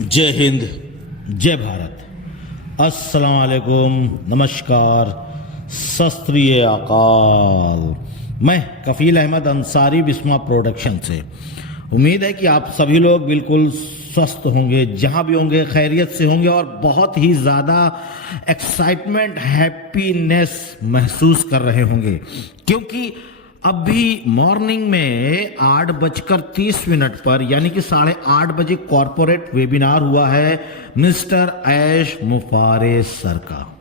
जय हिंद, जय भारत, अस्सलाम वालेकुम, नमस्कार, सत श्री अकाल। मैं कफील अहमद अंसारी बिस्मा प्रोडक्शन से। उम्मीद है कि आप सभी लोग बिल्कुल स्वस्थ होंगे, जहां भी होंगे खैरियत से होंगे और बहुत ही ज़्यादा एक्साइटमेंट, हैप्पीनेस महसूस कर रहे होंगे, क्योंकि अभी मॉर्निंग में 8:30 पर यानी कि 8:30 बजे कॉरपोरेट वेबिनार हुआ है मिस्टर ऐश मुफारे सर का।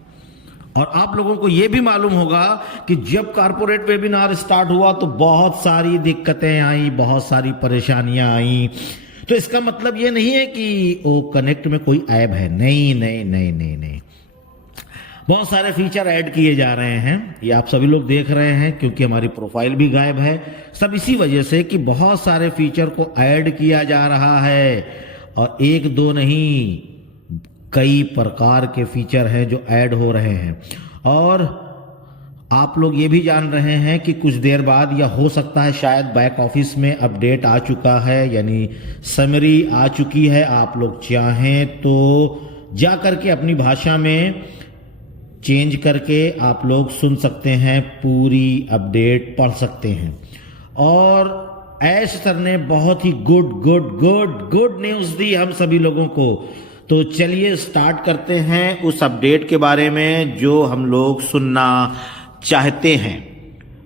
और आप लोगों को यह भी मालूम होगा कि जब कॉरपोरेट वेबिनार स्टार्ट हुआ तो बहुत सारी दिक्कतें आई, बहुत सारी परेशानियां आई। तो इसका मतलब यह नहीं है कि वो कनेक्ट में कोई ऐब है, नहीं नहीं नहीं नहीं नहीं। बहुत सारे फीचर ऐड किए जा रहे हैं, ये आप सभी लोग देख रहे हैं, क्योंकि हमारी प्रोफाइल भी गायब है। सब इसी वजह से कि बहुत सारे फीचर को ऐड किया जा रहा है, और एक दो नहीं, कई प्रकार के फीचर हैं जो ऐड हो रहे हैं। और आप लोग ये भी जान रहे हैं कि कुछ देर बाद, या हो सकता है शायद बैक ऑफिस में अपडेट आ चुका है, यानी समरी आ चुकी है। आप लोग चाहें तो जा करके अपनी भाषा में चेंज करके आप लोग सुन सकते हैं, पूरी अपडेट पढ़ सकते हैं। और ऐश सर ने बहुत ही गुड न्यूज़ दी हम सभी लोगों को। तो चलिए स्टार्ट करते हैं उस अपडेट के बारे में जो हम लोग सुनना चाहते हैं।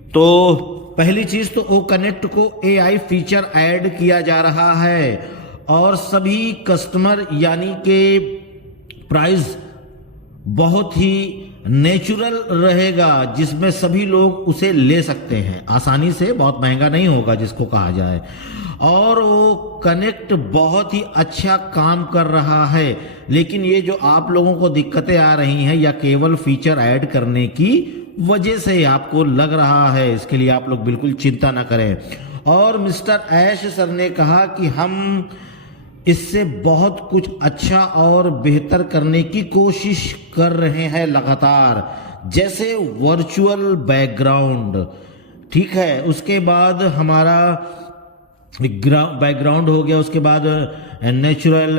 तो पहली चीज तो ओ कनेक्ट को AI फीचर ऐड किया जा रहा है, और सभी कस्टमर यानी कि प्राइस बहुत ही नेचुरल रहेगा, जिसमें सभी लोग उसे ले सकते हैं आसानी से, बहुत महंगा नहीं होगा जिसको कहा जाए। और वो कनेक्ट बहुत ही अच्छा काम कर रहा है। लेकिन ये जो आप लोगों को दिक्कतें आ रही हैं, या केवल फीचर ऐड करने की वजह से आपको लग रहा है, इसके लिए आप लोग बिल्कुल चिंता ना करें। और मिस्टर ऐश सर ने कहा कि हम इससे बहुत कुछ अच्छा और बेहतर करने की कोशिश कर रहे हैं लगातार, जैसे वर्चुअल बैकग्राउंड, ठीक है, उसके बाद हमारा बैकग्राउंड हो गया, उसके बाद नेचुरल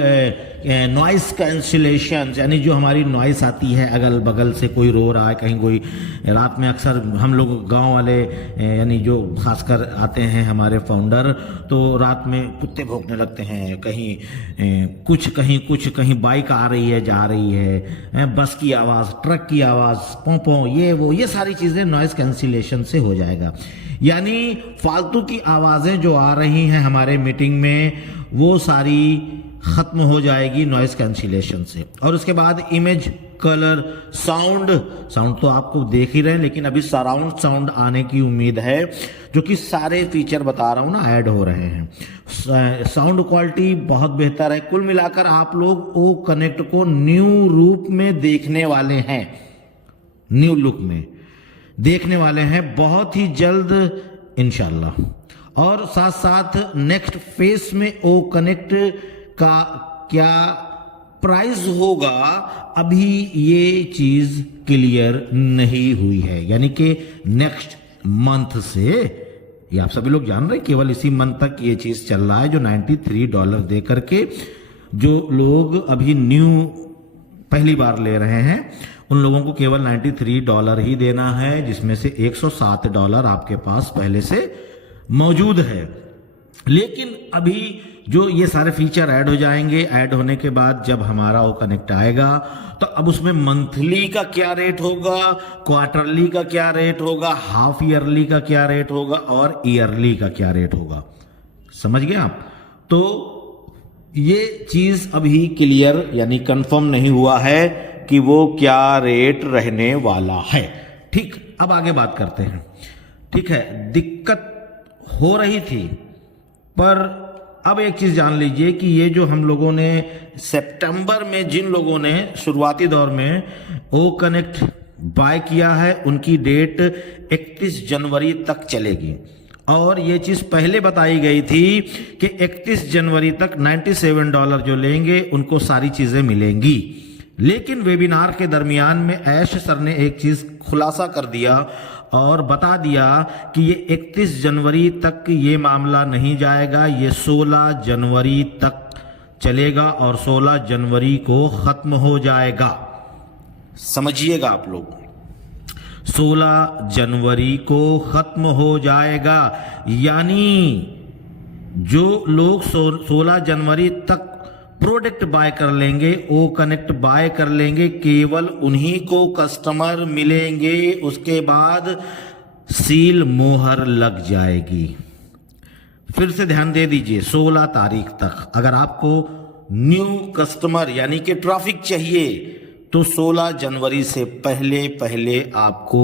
नॉइस कैंसिलेशन, यानी जो हमारी नॉइस आती है अगल बगल से, कोई रो रहा है कहीं, कोई रात में, अक्सर हम लोग गांव वाले यानी जो खासकर आते हैं हमारे फाउंडर, तो रात में कुत्ते भौंकने लगते हैं, कहीं बाइक आ रही है, जा रही है, बस की आवाज़, ट्रक की आवाज़, पों ये सारी चीज़ें नॉइस कैंसिलेशन से हो जाएगा। यानी फालतू की आवाज़ें जो आ रही हैं हमारे मीटिंग में, वो सारी ख़त्म हो जाएगी नॉइस कैंसिलेशन से। और उसके बाद इमेज, कलर, साउंड तो आपको देख ही रहे हैं, लेकिन अभी सराउंड साउंड आने की उम्मीद है, जो कि सारे फीचर बता रहा हूँ ना ऐड हो रहे हैं। साउंड क्वालिटी बहुत बेहतर है। कुल मिलाकर आप लोग ओ कनेक्ट को न्यू रूप में देखने वाले हैं, न्यू लुक में देखने वाले हैं बहुत ही जल्द इंशाल्लाह। और साथ साथ नेक्स्ट फेज में ओ कनेक्ट का क्या प्राइस होगा, अभी ये चीज क्लियर नहीं हुई है, यानी कि नेक्स्ट मंथ से, ये आप सभी लोग जान रहे हैं, केवल इसी मंथ तक ये चीज चल रहा है, जो $93 दे करके जो लोग अभी न्यू पहली बार ले रहे हैं, उन लोगों को केवल $93 ही देना है, जिसमें से $107 आपके पास पहले से मौजूद है। लेकिन अभी जो ये सारे फीचर ऐड हो जाएंगे, ऐड होने के बाद जब हमारा वो कनेक्ट आएगा, तो अब उसमें मंथली का क्या रेट होगा, क्वार्टरली का क्या रेट होगा, हाफ ईयरली का क्या रेट होगा, और ईयरली का क्या रेट होगा, समझ गए आप। तो ये चीज अभी क्लियर यानी कंफर्म नहीं हुआ है कि वो क्या रेट रहने वाला है। ठीक, अब आगे बात करते हैं। ठीक है, दिक्कत हो रही थी, पर अब एक चीज जान लीजिए कि ये जो हम लोगों ने सितंबर में, जिन लोगों ने शुरुआती दौर में ओ कनेक्ट बाय किया है, उनकी डेट 31 जनवरी तक चलेगी। और ये चीज पहले बताई गई थी कि 31 जनवरी तक $97 जो लेंगे उनको सारी चीजें मिलेंगी। लेकिन वेबिनार के दरमियान में ऐश सर ने एक चीज खुलासा कर दिया और बता दिया कि ये 31 जनवरी तक ये मामला नहीं जाएगा, ये 16 जनवरी तक चलेगा और 16 जनवरी को खत्म हो जाएगा। समझिएगा आप लोग, 16 जनवरी को खत्म हो जाएगा। यानी जो लोग 16 जनवरी तक प्रोडक्ट बाय कर लेंगे, ओ कनेक्ट बाय कर लेंगे, केवल उन्हीं को कस्टमर मिलेंगे। उसके बाद सील मोहर लग जाएगी। फिर से ध्यान दे दीजिए, 16 तारीख तक अगर आपको न्यू कस्टमर यानी कि ट्रैफिक चाहिए तो 16 जनवरी से पहले पहले आपको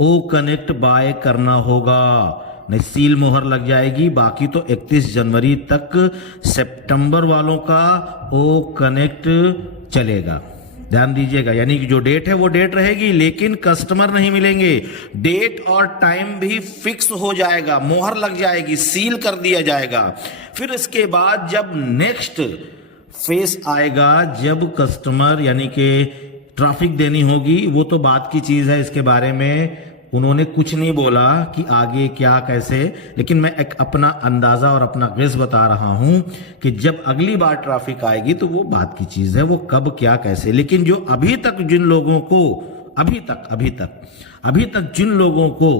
ओ कनेक्ट बाय करना होगा, नहीं सील मोहर लग जाएगी। बाकी तो 31 जनवरी तक सितंबर वालों का ओ कनेक्ट चलेगा। ध्यान दीजिएगा, यानी कि जो डेट है वो डेट रहेगी, लेकिन कस्टमर नहीं मिलेंगे। डेट और टाइम भी फिक्स हो जाएगा, मोहर लग जाएगी, सील कर दिया जाएगा। फिर इसके बाद जब नेक्स्ट फेस आएगा, जब कस्टमर यानी कि ट्रैफिक देनी होगी, वो तो बात की चीज है। इसके बारे में उन्होंने कुछ नहीं बोला कि आगे क्या कैसे, लेकिन मैं एक अपना अंदाजा और अपना गेस बता रहा हूं कि जब अगली बार ट्रैफिक आएगी तो वो बात की चीज है, वो कब क्या कैसे। लेकिन जो अभी तक जिन लोगों को अभी तक जिन लोगों को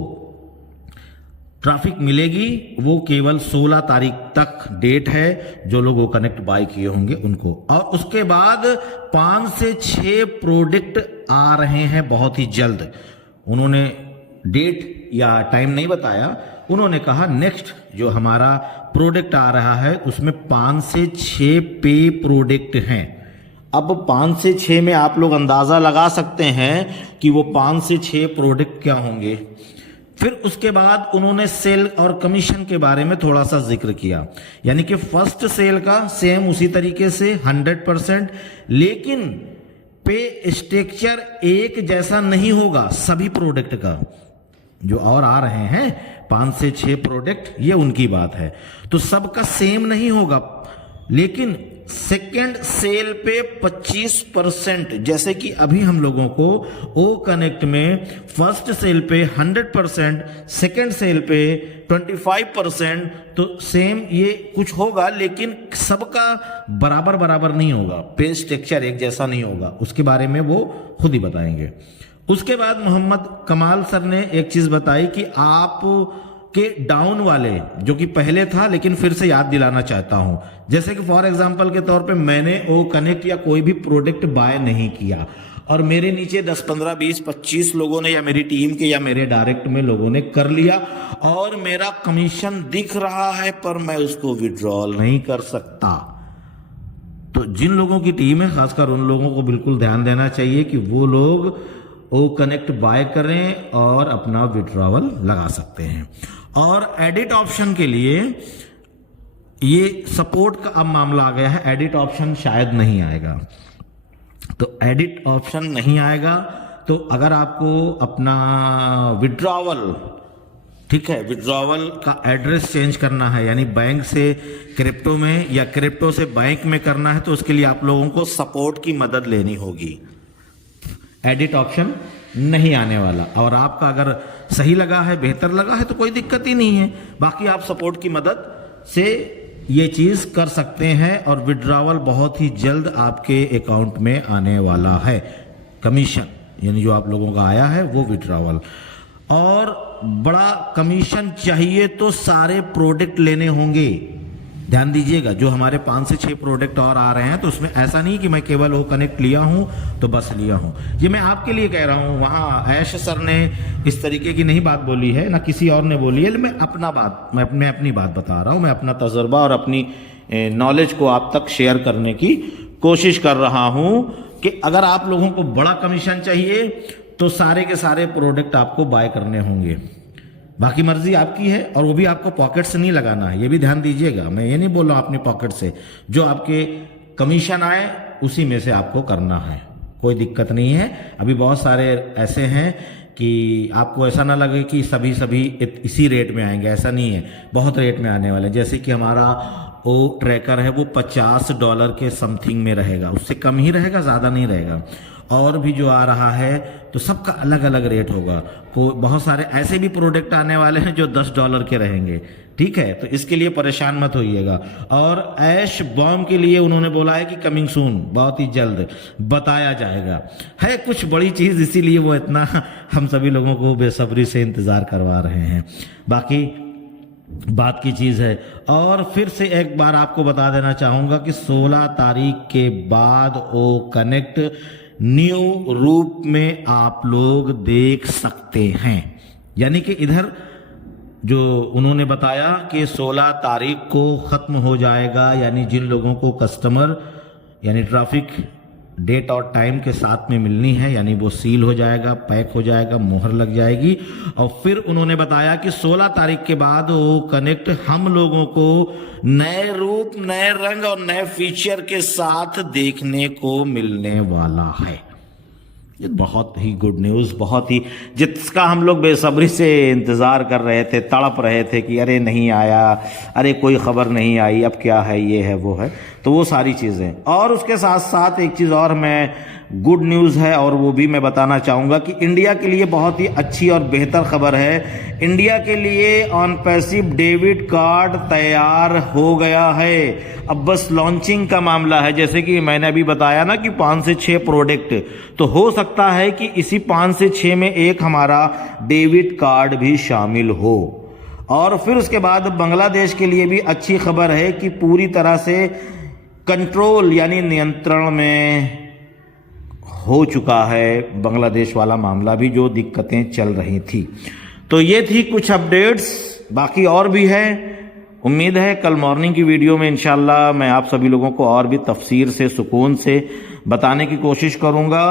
ट्रैफिक मिलेगी वो केवल 16 तारीख तक डेट है, जो लोग वो कनेक्ट बाय किए होंगे उनको। और उसके बाद 5 से 6 प्रोडक्ट आ रहे हैं बहुत ही जल्द। उन्होंने डेट या टाइम नहीं बताया, उन्होंने कहा नेक्स्ट जो हमारा प्रोडक्ट आ रहा है उसमें 5 से 6 पे प्रोडक्ट हैं। अब 5 से 6 में आप लोग अंदाजा लगा सकते हैं कि वो 5 से 6 प्रोडक्ट क्या होंगे। फिर उसके बाद उन्होंने सेल और कमीशन के बारे में थोड़ा सा जिक्र किया, यानी कि फर्स्ट सेल का सेम उसी तरीके से 100%, लेकिन पे स्ट्रक्चर एक जैसा नहीं होगा सभी प्रोडक्ट का। जो और आ रहे हैं 5 से 6 प्रोडक्ट, ये उनकी बात है, तो सबका सेम नहीं होगा। लेकिन सेकेंड सेल पे 25%, जैसे कि अभी हम लोगों को ओ कनेक्ट में फर्स्ट सेल पे 100%, सेकेंड सेल पे 25%, तो सेम ये कुछ होगा, लेकिन सबका बराबर बराबर नहीं होगा, पे स्ट्रक्चर एक जैसा नहीं होगा। उसके बारे में वो खुद ही बताएंगे। उसके बाद मोहम्मद कमाल सर ने एक चीज बताई कि आप के डाउन वाले जो कि पहले था, लेकिन फिर से याद दिलाना चाहता हूं। जैसे कि फॉर एग्जांपल के तौर पे मैंने ओ कनेक्ट या कोई भी प्रोडक्ट बाय नहीं किया और मेरे नीचे 10, 15, 20, 25 लोगों ने या मेरी टीम के या मेरे डायरेक्ट में लोगों ने कर लिया और मेरा कमीशन दिख रहा है, पर मैं उसको विड्रॉल नहीं कर सकता। तो जिन लोगों की टीम है, खासकर उन लोगों को बिल्कुल ध्यान देना चाहिए कि वो लोग ओ कनेक्ट बाय करें और अपना विड्रॉवल लगा सकते हैं। और एडिट ऑप्शन के लिए ये सपोर्ट का अब मामला आ गया है, एडिट ऑप्शन शायद नहीं आएगा। तो एडिट ऑप्शन नहीं आएगा, तो अगर आपको अपना विड्रॉवल, ठीक है, विड्रॉवल का एड्रेस चेंज करना है, यानी बैंक से क्रिप्टो में या क्रिप्टो से बैंक में करना है, तो उसके लिए आप लोगों को सपोर्ट की मदद लेनी होगी। एडिट ऑप्शन नहीं आने वाला। और आपका अगर सही लगा है, बेहतर लगा है, तो कोई दिक्कत ही नहीं है। बाकी आप सपोर्ट की मदद से ये चीज कर सकते हैं और विड्रॉवल बहुत ही जल्द आपके अकाउंट में आने वाला है। कमीशन यानी जो आप लोगों का आया है वो विड्रॉवल। और बड़ा कमीशन चाहिए तो सारे प्रोडक्ट लेने होंगे। ध्यान दीजिएगा, जो हमारे 5 से 6 प्रोडक्ट और आ रहे हैं, तो उसमें ऐसा नहीं कि मैं केवल वो कनेक्ट लिया हूं तो बस लिया हूं। ये मैं आपके लिए कह रहा हूं, वहां ऐश सर ने इस तरीके की नहीं बात बोली है, ना किसी और ने बोली है। मैं अपनी बात बता रहा हूं, मैं अपना तजुर्बा और अपनी नॉलेज को आप तक शेयर करने की कोशिश कर रहा हूं कि अगर आप लोगों को बड़ा कमीशन चाहिए तो सारे के सारे प्रोडक्ट आपको बाय करने होंगे। बाकी मर्जी आपकी है, और वो भी आपको पॉकेट से नहीं लगाना है, ये भी ध्यान दीजिएगा। मैं ये नहीं बोल रहा हूं अपनी पॉकेट से, जो आपके कमीशन आए उसी में से आपको करना है, कोई दिक्कत नहीं है। अभी बहुत सारे ऐसे हैं कि आपको ऐसा ना लगे कि सभी इसी रेट में आएंगे, ऐसा नहीं है, बहुत रेट में आने वाले। जैसे कि हमारा वो ट्रैकर है वो $50 के समथिंग में रहेगा, उससे कम ही रहेगा, ज़्यादा नहीं रहेगा। और भी जो आ रहा है तो सबका अलग अलग रेट होगा। तो बहुत सारे ऐसे भी प्रोडक्ट आने वाले हैं जो $10 के रहेंगे, ठीक है, तो इसके लिए परेशान मत होइएगा। और ऐश बॉम्ब के लिए उन्होंने बोला है कि कमिंग सून, बहुत ही जल्द बताया जाएगा। है कुछ बड़ी चीज़, इसीलिए वो इतना हम सभी लोगों को बेसब्री से इंतज़ार करवा रहे हैं। बाकी बात की चीज़ है। और फिर से एक बार आपको बता देना चाहूँगा कि 16 तारीख के बाद ओ कनेक्ट न्यू रूप में आप लोग देख सकते हैं। यानी कि इधर जो उन्होंने बताया कि 16 तारीख को ख़त्म हो जाएगा, यानी जिन लोगों को कस्टमर यानी ट्रैफिक डेट और टाइम के साथ में मिलनी है, यानी वो सील हो जाएगा, पैक हो जाएगा, मोहर लग जाएगी। और फिर उन्होंने बताया कि 16 तारीख के बाद वो कनेक्ट हम लोगों को नए रूप, नए रंग और नए फीचर के साथ देखने को मिलने वाला है। ये बहुत ही गुड न्यूज़, बहुत ही, जिसका हम लोग बेसब्री से इंतज़ार कर रहे थे, तड़प रहे थे कि अरे नहीं आया, अरे कोई ख़बर नहीं आई, अब क्या है, ये है वो है, तो वो सारी चीज़ें। और उसके साथ साथ एक चीज़ और मैं गुड न्यूज़ है, और वो भी मैं बताना चाहूँगा कि इंडिया के लिए बहुत ही अच्छी और बेहतर खबर है। इंडिया के लिए ऑन पैसिव डेबिट कार्ड तैयार हो गया है। अब बस लॉन्चिंग का मामला है। जैसे कि मैंने अभी बताया ना कि 5 से 6 प्रोडक्ट, तो हो सकता है कि इसी 5 से 6 में एक हमारा डेबिट कार्ड भी शामिल हो। और फिर उसके बाद बांग्लादेश के लिए भी अच्छी खबर है कि पूरी तरह से कंट्रोल यानी नियंत्रण में हो चुका है बांग्लादेश वाला मामला भी, जो दिक्कतें चल रही थी। तो ये थी कुछ अपडेट्स, बाकी और भी है। उम्मीद है कल मॉर्निंग की वीडियो में इंशाल्लाह मैं आप सभी लोगों को और भी तफसीर से, सुकून से बताने की कोशिश करूंगा।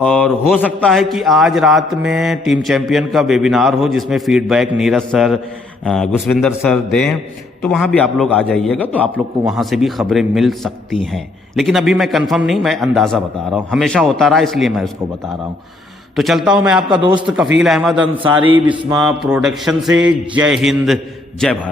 और हो सकता है कि आज रात में टीम चैंपियन का वेबिनार हो, जिसमें फीडबैक नीरज सर, गुसविंदर सर दें, तो वहाँ भी आप लोग आ जाइएगा, तो आप लोग को वहाँ से भी खबरें मिल सकती हैं। लेकिन अभी मैं कंफर्म नहीं, मैं अंदाज़ा बता रहा हूँ, हमेशा होता रहा इसलिए मैं उसको बता रहा हूँ। तो चलता हूँ मैं आपका दोस्त कफील अहमद अंसारी, बिस्मा प्रोडक्शन से। जय हिंद, जय भारत।